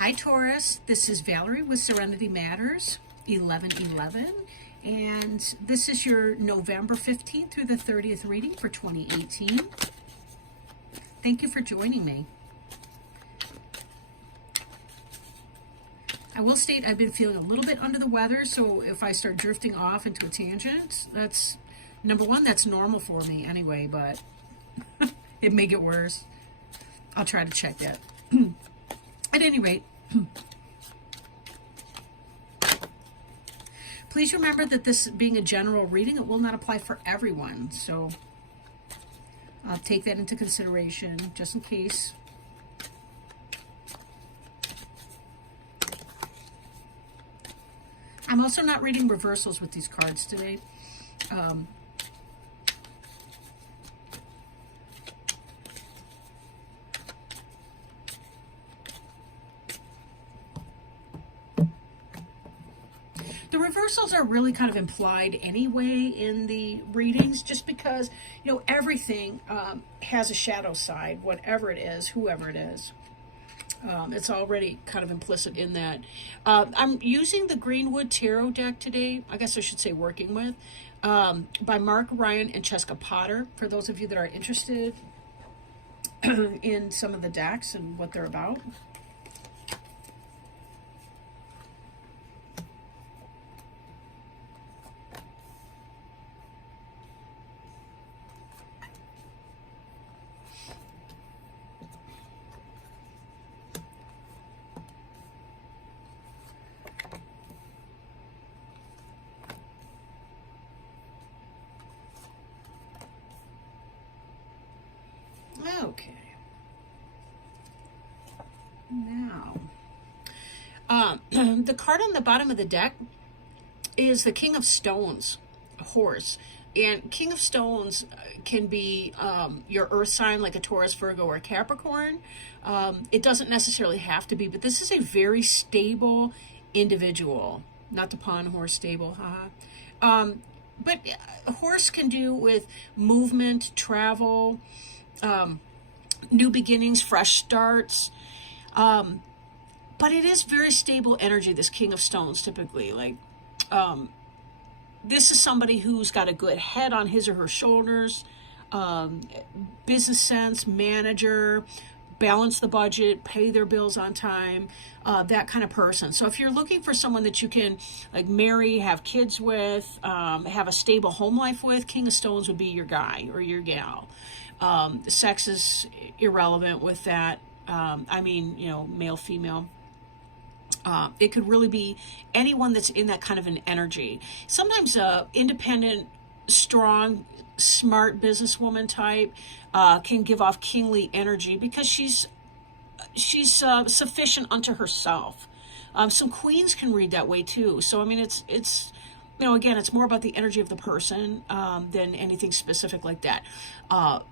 Hi Taurus, this is Valerie with Serenity Matters 1111, and this is your November 15th through the 30th reading for 2018. Thank you for joining me. I will state I've been feeling a little bit under the weather, so if I start drifting off into a tangent, that's, number one, that's normal for me anyway, but it may get worse. I'll try to check that. At any rate, please remember that this being a general reading, it will not apply for everyone. So I'll take that into consideration just in case. I'm also not reading reversals with these cards today. The reversals are really kind of implied anyway in the readings, just because, you know, everything has a shadow side, whatever it is, whoever it is. It's already kind of implicit in that. I'm using the Greenwood Tarot deck today. I guess I should say working with, by Mark Ryan and Cheska Potter, for those of you that are interested in some of the decks and what they're about. Okay. Now, the card on the bottom of the deck is the King of Stones, a horse. And King of Stones can be your earth sign, like a Taurus, Virgo, or Capricorn. It doesn't necessarily have to be, but this is a very stable individual. Not the pawn horse stable, haha. But a horse can do with movement, travel, new beginnings, fresh starts. But it is very stable energy, this King of Stones, typically. Like, this is somebody who's got a good head on his or her shoulders, business sense, manager, balance the budget, pay their bills on time, that kind of person. So if you're looking for someone that you can like marry, have kids with, have a stable home life with, King of Stones would be your guy or your gal. Sex is irrelevant with that. I mean, you know, male, female. It could really be anyone that's in that kind of an energy. Sometimes independent, strong, smart businesswoman type can give off kingly energy because she's sufficient unto herself. Some queens can read that way too. So I mean, it's you know, again, it's more about the energy of the person than anything specific like that.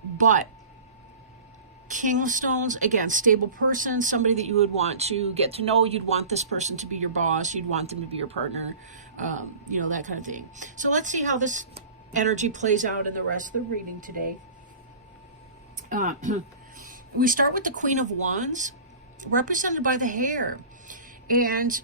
But King of Stones, again, stable person, somebody that you would want to get to know. You'd want this person to be your boss. You'd want them to be your partner, you know, that kind of thing. So let's see how this energy plays out in the rest of the reading today. We start with the Queen of Wands, represented by the hair. And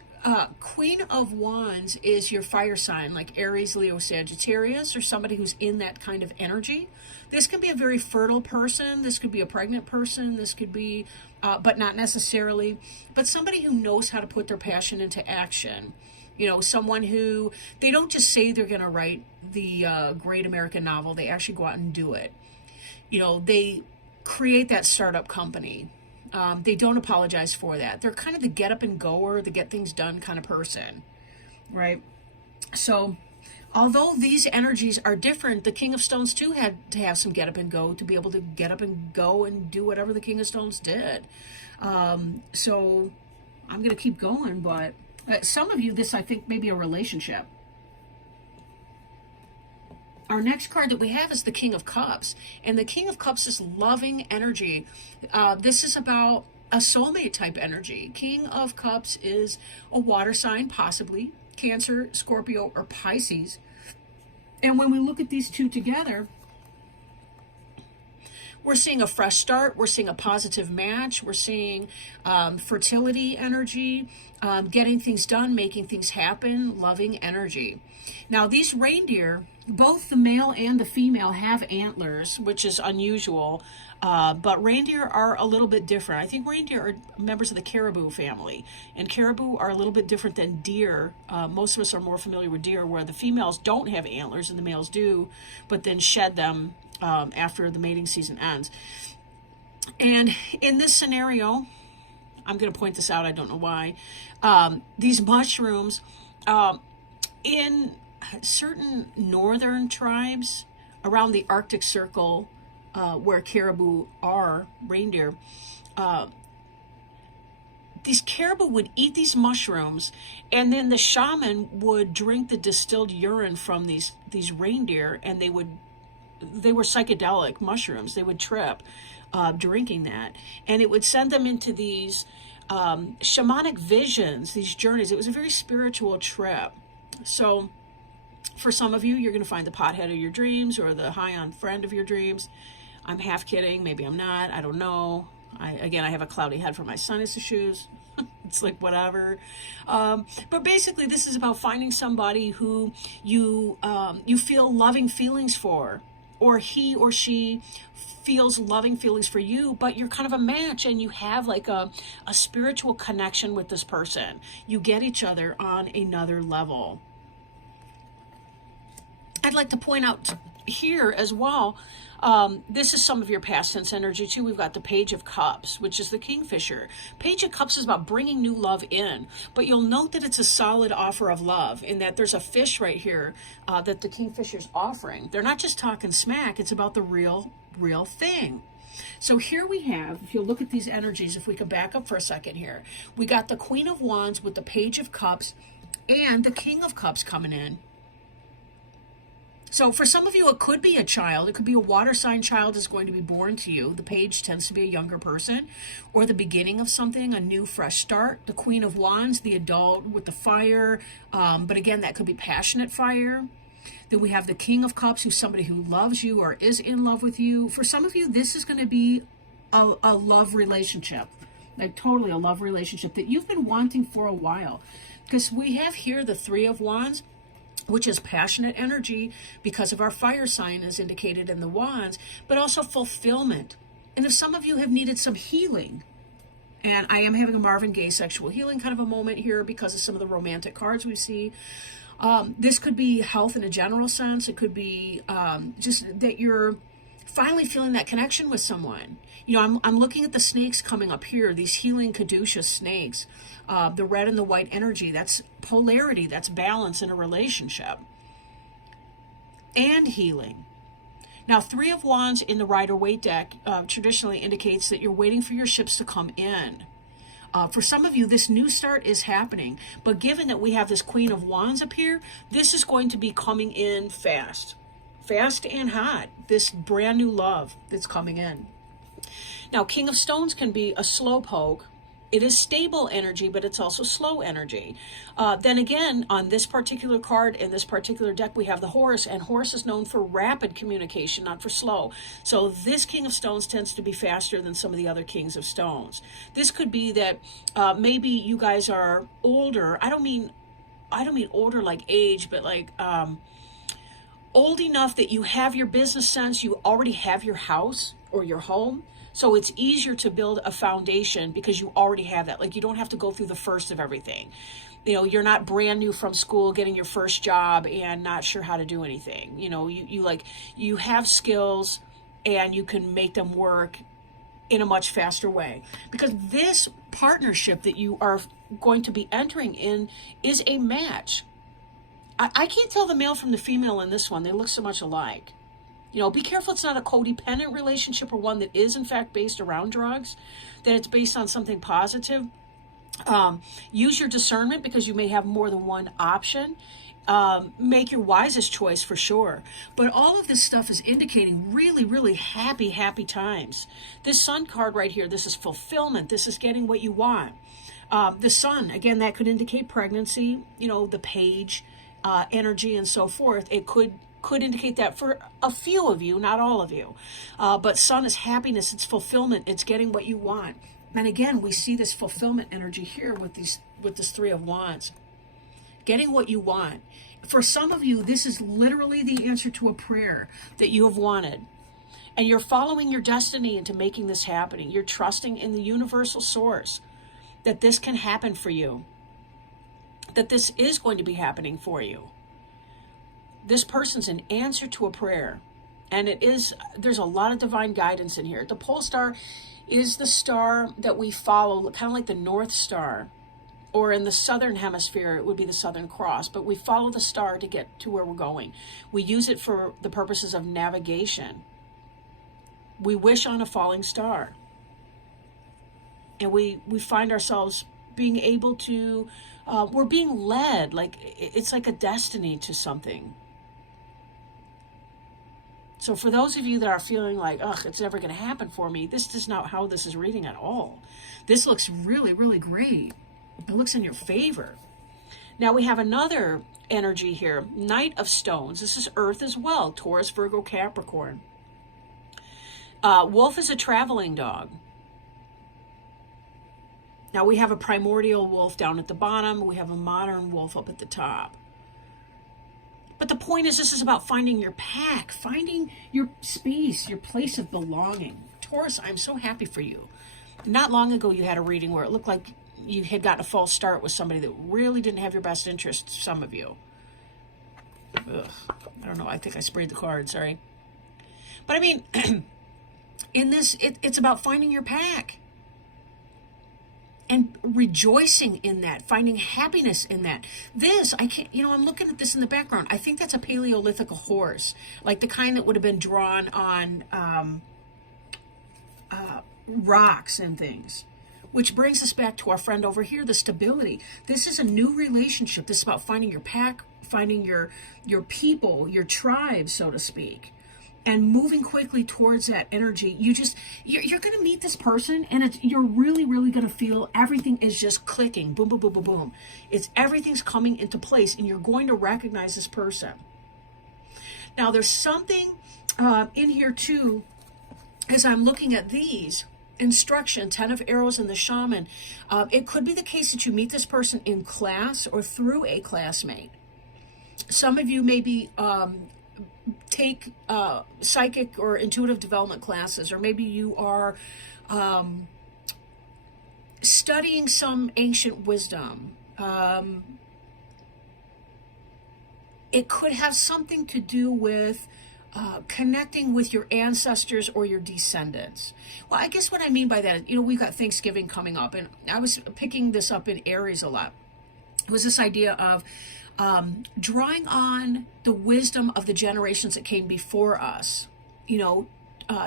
Queen of Wands is your fire sign, like Aries, Leo, Sagittarius, or somebody who's in that kind of energy. This can be a very fertile person. This could be a pregnant person. This could be, but not necessarily, but somebody who knows how to put their passion into action. You know, someone who, they don't just say they're going to write the great American novel. They actually go out and do it. You know, they create that startup company. They don't apologize for that. They're kind of the get up and goer, the get things done kind of person, right? So although these energies are different, the King of Stones too had to have some get up and go to be able to get up and go and do whatever the King of Stones did. So I'm going to keep going, but some of you, this I think may be a relationship. Our next card that we have is the King of Cups. And the King of Cups is loving energy. This is about a soulmate type energy. King of Cups is a water sign, possibly Cancer, Scorpio, or Pisces. And when we look at these two together, we're seeing a fresh start. We're seeing a positive match. We're seeing fertility energy, getting things done, making things happen, loving energy. Now, these reindeer, both the male and the female, have antlers, which is unusual. But reindeer are a little bit different. I think reindeer are members of the caribou family, and caribou are a little bit different than deer. Most of us are more familiar with deer, where the females don't have antlers and the males do, but then shed them after the mating season ends. And in this scenario, I'm going to point this out, I don't know why, these mushrooms, in certain northern tribes around the Arctic Circle, where caribou are, reindeer, these caribou would eat these mushrooms, and then the shaman would drink the distilled urine from these reindeer, and they were psychedelic mushrooms. They would trip drinking that, and it would send them into these shamanic visions, these journeys. It was a very spiritual trip. So for some of you, you're going to find the pothead of your dreams or the high on friend of your dreams. I'm half kidding. Maybe I'm not. I don't know. I have a cloudy head for my sinus issues. It's like whatever. But basically, this is about finding somebody who you feel loving feelings for, or he or she feels loving feelings for you, but you're kind of a match and you have like a spiritual connection with this person. You get each other on another level. I'd like to point out here as well, this is some of your past tense energy too. We've got the Page of Cups, which is the Kingfisher. Page of Cups is about bringing new love in, but you'll note that it's a solid offer of love, in that there's a fish right here that the Kingfisher's offering. They're not just talking smack, it's about the real thing. So here we have, if you look at these energies, if we could back up for a second here, we got the Queen of Wands with the Page of Cups and the King of Cups coming in. So for some of you, it could be a child. It could be a water sign child is going to be born to you. The page tends to be a younger person, or the beginning of something, a new, fresh start. The Queen of Wands, the adult with the fire. But again, that could be passionate fire. Then we have the King of Cups, who's somebody who loves you or is in love with you. For some of you, this is going to be a love relationship, like totally a love relationship that you've been wanting for a while. Because we have here the Three of Wands, which is passionate energy because of our fire sign as indicated in the wands, but also fulfillment. And if some of you have needed some healing, and I am having a Marvin Gaye sexual healing kind of a moment here because of some of the romantic cards we see, this could be health in a general sense. It could be just that you're finally feeling that connection with someone. You know, I'm looking at the snakes coming up here, these healing caduceus snakes, the red and the white energy. That's polarity, that's balance in a relationship, and healing. Now, Three of Wands in the Rider-Waite deck traditionally indicates that you're waiting for your ships to come in. For some of you, this new start is happening, but given that we have this Queen of Wands up here, this is going to be coming in fast and hot, this brand new love that's coming in. Now, King of Stones can be a slow poke. It is stable energy, but it's also slow energy. Then again, on this particular card in this particular deck, we have the Horse, and Horse is known for rapid communication, not for slow. So this King of Stones tends to be faster than some of the other Kings of Stones. This could be that maybe you guys are older. I don't mean older like age, but like old enough that you have your business sense, you already have your house or your home. So it's easier to build a foundation because you already have that. Like, you don't have to go through the first of everything. You know, you're not brand new from school, getting your first job and not sure how to do anything. You know, you have skills and you can make them work in a much faster way. Because this partnership that you are going to be entering in is a match. I can't tell the male from the female in this one. They look so much alike. You know, be careful it's not a codependent relationship or one that is in fact based around drugs, that it's based on something positive. Use your discernment because you may have more than one option. Make your wisest choice for sure. But all of this stuff is indicating really, really happy times. This Sun card right here, this is fulfillment. This is getting what you want. The Sun, again, that could indicate pregnancy, you know, the Page energy and so forth. It could could indicate that for a few of you, not all of you. But Sun is happiness, it's fulfillment, it's getting what you want. And again, we see this fulfillment energy here with this Three of Wands. Getting what you want. For some of you, this is literally the answer to a prayer that you have wanted. And you're following your destiny into making this happening. You're trusting in the universal source that this can happen for you. That this is going to be happening for you. This person's an answer to a prayer. And there's a lot of divine guidance in here. The pole star is the star that we follow, kind of like the North Star. Or in the southern hemisphere, it would be the Southern Cross. But we follow the star to get to where we're going. We use it for the purposes of navigation. We wish on a falling star. And we find ourselves being able to, we're being led, like it's like a destiny to something. So for those of you that are feeling like, ugh, it's never going to happen for me, this is not how this is reading at all. This looks really, really great. It looks in your favor. Now we have another energy here, Knight of Stones. This is Earth as well, Taurus, Virgo, Capricorn. Wolf is a traveling dog. Now we have a primordial wolf down at the bottom. We have a modern wolf up at the top. But the point is, this is about finding your pack, finding your space, your place of belonging. Taurus, I'm so happy for you. Not long ago, you had a reading where it looked like you had gotten a false start with somebody that really didn't have your best interests, some of you. Ugh, I don't know. I think I sprayed the card. Sorry. But I mean, in this, it's about finding your pack. And rejoicing in that, finding happiness in that. This, I can't, I'm looking at this in the background. I think that's a Paleolithic horse, like the kind that would have been drawn on rocks and things. Which brings us back to our friend over here, the stability. This is a new relationship. This is about finding your pack, finding your people, your tribe, so to speak. And moving quickly towards that energy. You're going to meet this person, and you're really, really going to feel everything is just clicking. Boom, boom, boom, boom, boom. Everything's coming into place, and you're going to recognize this person. Now, there's something in here, too, as I'm looking at these. Instruction, 10 of Arrows and the Shaman. It could be the case that you meet this person in class or through a classmate. Some of you maybe take psychic or intuitive development classes, or maybe you are studying some ancient wisdom. It could have something to do with connecting with your ancestors or your descendants. Well, I guess what I mean by that, we've got Thanksgiving coming up, and I was picking this up in Aries a lot. It was this idea of drawing on the wisdom of the generations that came before us,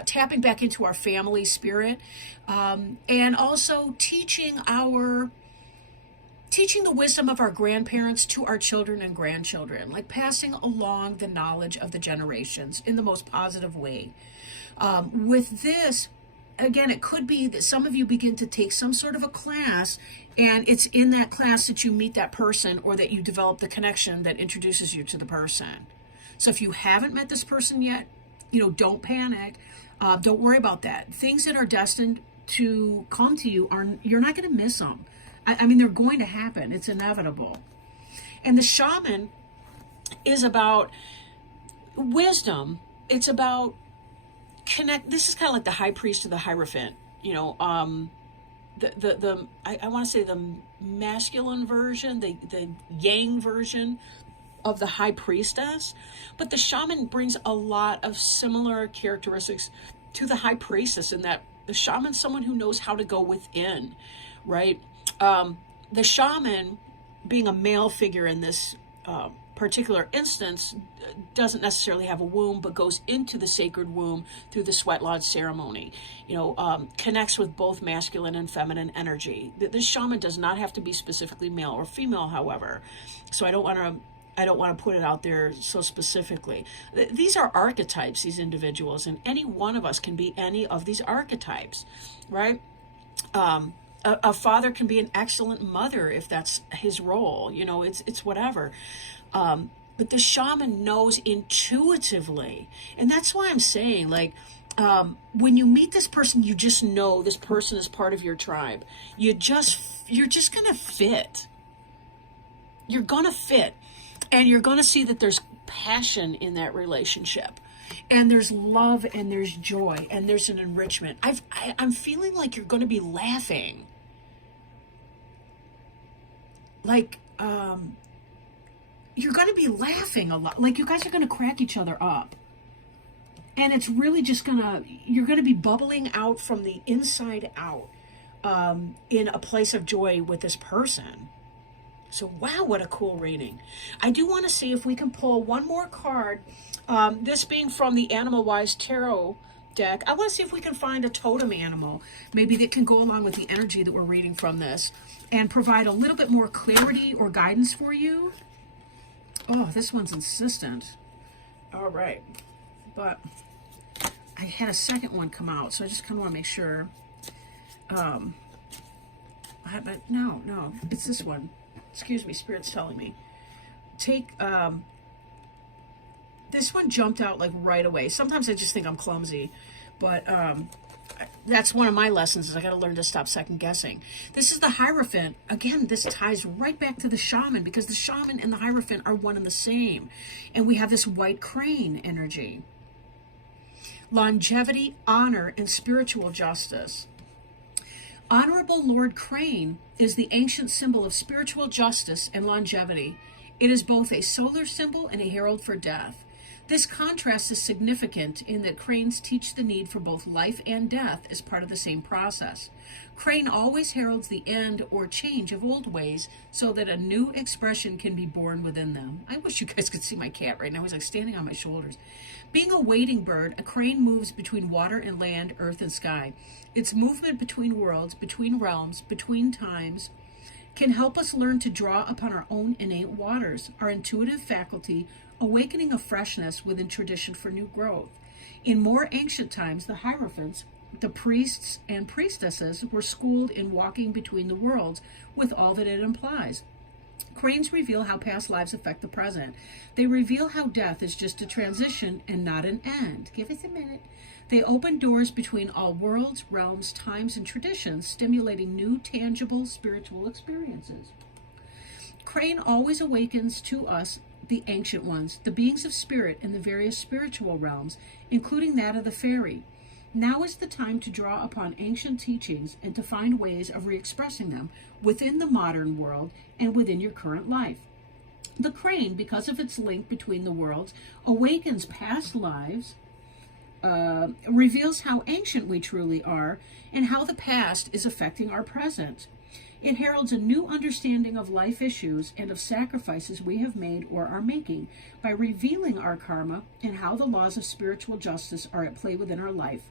tapping back into our family spirit, and also teaching the wisdom of our grandparents to our children and grandchildren, like passing along the knowledge of the generations in the most positive way. With this, again, it could be that some of you begin to take some sort of a class, and it's in that class that you meet that person, or that you develop the connection that introduces you to the person. So if you haven't met this person yet, don't panic. Don't worry about that. Things that are destined to come to you, you're not going to miss them. I mean, they're going to happen. It's inevitable. And the Shaman is about wisdom. It's about this is kind of like the High Priest or the Hierophant. I want to say the masculine version, the yang version of the High Priestess. But the Shaman brings a lot of similar characteristics to the High Priestess, in that the Shaman's someone who knows how to go within, right? The Shaman, being a male figure in this particular instance, doesn't necessarily have a womb, but goes into the sacred womb through the sweat lodge ceremony. Connects with both masculine and feminine energy. This Shaman does not have to be specifically male or female, however. So I don't want to put it out there so specifically. These are archetypes, these individuals, and any one of us can be any of these archetypes, right? A father can be an excellent mother if that's his role. It's whatever. But the shaman knows intuitively. And that's why I'm saying, like, when you meet this person, you just know this person is part of your tribe. You're just gonna fit. You're gonna fit. And you're gonna see that there's passion in that relationship. And there's love and there's joy and there's an enrichment. I'm feeling like you're gonna be laughing. Like, you're going to be laughing a lot. Like, you guys are going to crack each other up. And it's really just you're going to be bubbling out from the inside out in a place of joy with this person. So, wow, what a cool reading. I do want to see if we can pull one more card. This being from the Animal Wise Tarot deck. I want to see if we can find a totem animal, maybe that can go along with the energy that we're reading from this and provide a little bit more clarity or guidance for you. Oh, this one's insistent. All right. But I had a second one come out, so I just kind of want to make sure. No, it's this one. Excuse me, Spirit's telling me. This one jumped out like right away. Sometimes I just think I'm clumsy, but that's one of my lessons is I got to learn to stop second guessing. This is the Hierophant. Again, this ties right back to the shaman because the shaman and the Hierophant are one and the same. And we have this white crane energy. Longevity, honor, and spiritual justice. Honorable Lord Crane is the ancient symbol of spiritual justice and longevity. It is both a solar symbol and a herald for death. This contrast is significant in that cranes teach the need for both life and death as part of the same process. Crane always heralds the end or change of old ways so that a new expression can be born within them. I wish you guys could see my cat right now. He's like standing on my shoulders. Being a wading bird, a crane moves between water and land, earth and sky. Its movement between worlds, between realms, between times, can help us learn to draw upon our own innate waters, our intuitive faculty, awakening a freshness within tradition for new growth. In more ancient times, the Hierophants, the priests and priestesses, were schooled in walking between the worlds with all that it implies. Cranes reveal how past lives affect the present. They reveal how death is just a transition and not an end. Give us a minute. They open doors between all worlds, realms, times, and traditions, stimulating new, tangible, spiritual experiences. Crane always awakens to us the ancient ones, the beings of spirit in the various spiritual realms, including that of the fairy. Now is the time to draw upon ancient teachings and to find ways of re-expressing them within the modern world and within your current life. The crane, because of its link between the worlds, awakens past lives, reveals how ancient we truly are, and how the past is affecting our present. It heralds a new understanding of life issues and of sacrifices we have made or are making by revealing our karma and how the laws of spiritual justice are at play within our life.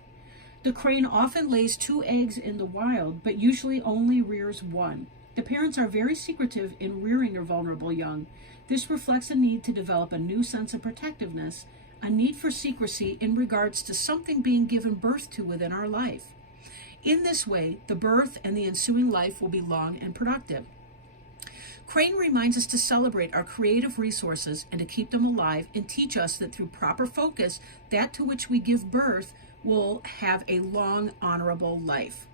The crane often lays 2 eggs in the wild, but usually only rears 1. The parents are very secretive in rearing their vulnerable young. This reflects a need to develop a new sense of protectiveness, a need for secrecy in regards to something being given birth to within our life. In this way, the birth and the ensuing life will be long and productive. Crane reminds us to celebrate our creative resources and to keep them alive and teach us that through proper focus, that to which we give birth will have a long, honorable life.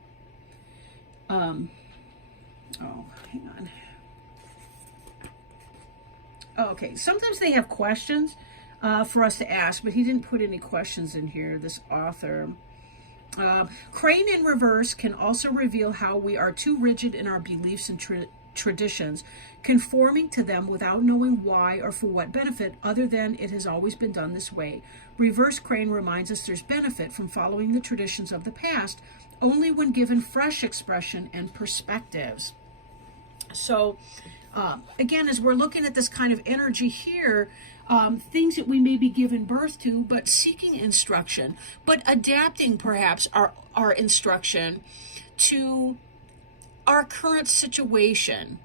Hang on. Okay, sometimes they have questions for us to ask, but he didn't put any questions in here, this author. Crane in reverse can also reveal how we are too rigid in our beliefs and traditions, conforming to them without knowing why or for what benefit other than it has always been done this way. Reverse crane reminds us there's benefit from following the traditions of the past only when given fresh expression and perspectives. So again, as we're looking at this kind of energy here, things that we may be given birth to, but seeking instruction, but adapting perhaps our instruction to our current situation,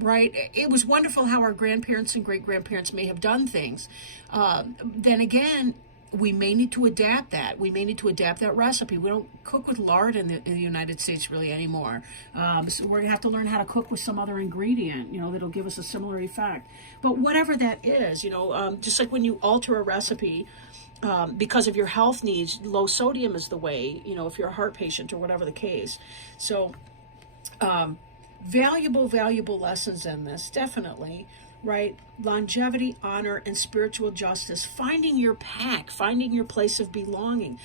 right? It was wonderful how our grandparents and great-grandparents may have done things. Then again, we may need to adapt that. We may need to adapt that recipe. We don't cook with lard in the United States really anymore. So we're gonna have to learn how to cook with some other ingredient, that'll give us a similar effect. But whatever that is, just like when you alter a recipe, because of your health needs, low sodium is the way, if you're a heart patient or whatever the case. So valuable lessons in this, definitely, right? Longevity, honor, and spiritual justice, finding your pack, finding your place of belonging,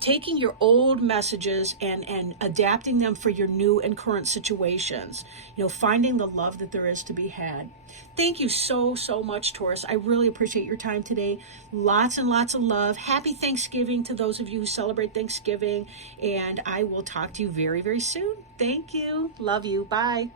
taking your old messages and adapting them for your new and current situations, finding the love that there is to be had. Thank you so much, Taurus. I really appreciate your time today. Lots and lots of love. Happy Thanksgiving to those of you who celebrate Thanksgiving, and I will talk to you very soon. Thank you. Love you. Bye.